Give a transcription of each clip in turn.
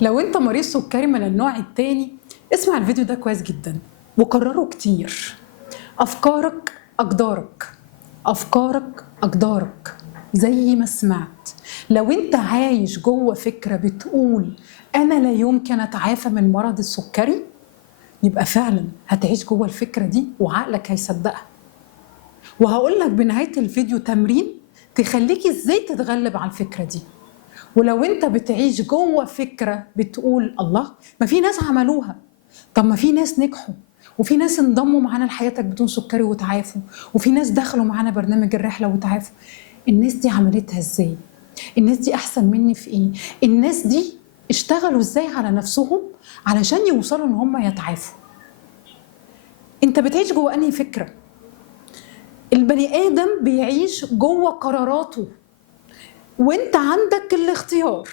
لو انت مريض سكري من النوع التاني، اسمع الفيديو ده كويس جدا وكرره كتير. افكارك اقدارك، افكارك اقدارك. زي ما سمعت، لو انت عايش جوه فكرة بتقول انا لا يمكن اتعافى من مرض السكري، يبقى فعلا هتعيش جوه الفكرة دي وعقلك هيصدقها. وهقول لك بنهاية الفيديو تمرين تخليك ازاي تتغلب على الفكرة دي. ولو انت بتعيش جوه فكرة بتقول الله، ما في ناس عملوها، طب ما في ناس نجحوا، وفي ناس انضموا معانا لحياتك بدون سكري وتعافوا، وفي ناس دخلوا معانا برنامج الرحلة وتعافوا. الناس دي عملتها ازاي؟ الناس دي احسن مني في ايه؟ الناس دي اشتغلوا ازاي على نفسهم علشان يوصلوا ان هم يتعافوا؟ انت بتعيش جوه انهي فكرة؟ البني ادم بيعيش جوه قراراته، وانت عندك الاختيار.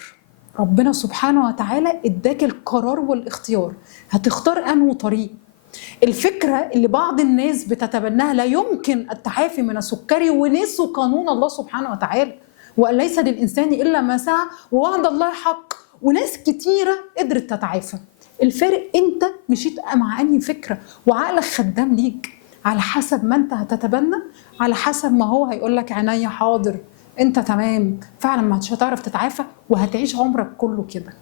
ربنا سبحانه وتعالى اداك القرار والاختيار، هتختار انه طريق. الفكرة اللي بعض الناس بتتبناها لا يمكن التعافي من السكري، ونسوا قانون الله سبحانه وتعالى، وأن ليس للإنسان إلا ما سعى، ووعد الله حق، وناس كتيرة قدرت تتعافى. الفارق انت مشيت مع انهي فكرة، وعقلك خدام ليك على حسب ما انت هتتبنى، على حسب ما هو هيقول لك عينيا حاضر انت تمام، فعلا ما هتعرف تتعافى وهتعيش عمرك كله كده.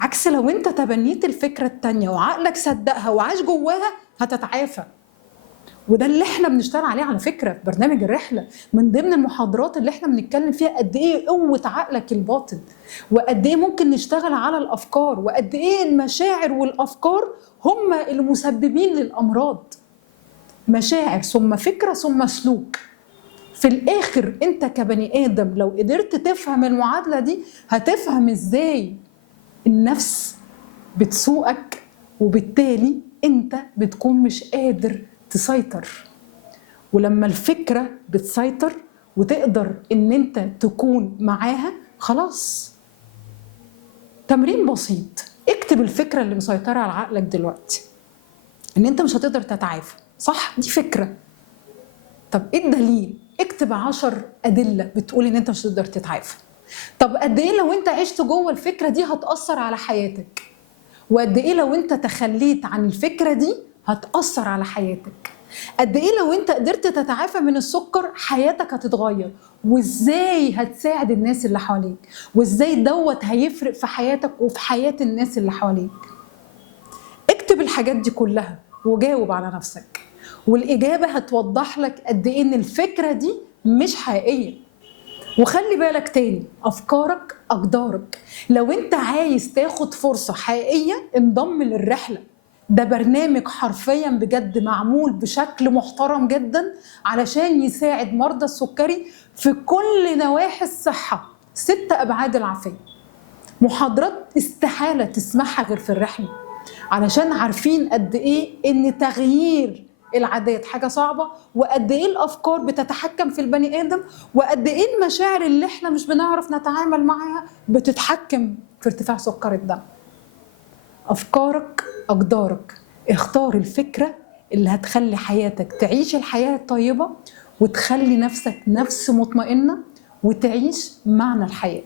عكس لو انت تبنيت الفكرة التانية وعقلك صدقها وعاش جواها، هتتعافى. وده اللي احنا بنشتغل عليه على فكرة في برنامج الرحلة. من ضمن المحاضرات اللي احنا بنتكلم فيها قد ايه قوة عقلك الباطن، وقد ايه ممكن نشتغل على الافكار، وقد ايه المشاعر والافكار هم المسببين للامراض. مشاعر ثم فكرة ثم سلوك. في الاخر انت كبني ادم لو قدرت تفهم المعادلة دي، هتفهم ازاي النفس بتسوقك، وبالتالي انت بتكون مش قادر تسيطر. ولما الفكرة بتسيطر وتقدر ان انت تكون معاها، خلاص. تمرين بسيط، اكتب الفكرة اللي مسيطرة على عقلك دلوقتي، ان انت مش هتقدر تتعافى. صح، دي فكرة. طب ايه الدليل؟ اكتب 10 أدلة بتقول ان انت مش هتقدر تتعافى. طب قد ايه لو انت عشت جوه الفكرة دي هتأثر على حياتك؟ وقد ايه لو انت تخليت عن الفكرة دي هتأثر على حياتك؟ قد ايه لو انت قدرت تتعافى من السكر حياتك هتتغير؟ وازاي هتساعد الناس اللي حواليك؟ وازاي دوت هيفرق في حياتك وفي حياة الناس اللي حواليك؟ اكتب الحاجات دي كلها وجاوب على نفسك، والإجابة هتوضح لك قد ايه ان الفكرة دي مش حقيقية. وخلي بالك تاني، أفكارك أقدارك. لو أنت عايز تاخد فرصة حقيقية، انضم للرحلة. ده برنامج حرفيا بجد معمول بشكل محترم جدا علشان يساعد مرضى السكري في كل نواحي الصحة، 6 أبعاد العافية. محاضرات استحالة تسمعها غير في الرحلة، علشان عارفين قد إيه إن تغيير العادات حاجة صعبة، وقد ايه الافكار بتتحكم في البني ادم، وقد ايه المشاعر اللي احنا مش بنعرف نتعامل معاها بتتحكم في ارتفاع سكر الدم. افكارك اقدارك. اختار الفكرة اللي هتخلي حياتك تعيش الحياة الطيبة، وتخلي نفسك نفس مطمئنة، وتعيش معنى الحياة.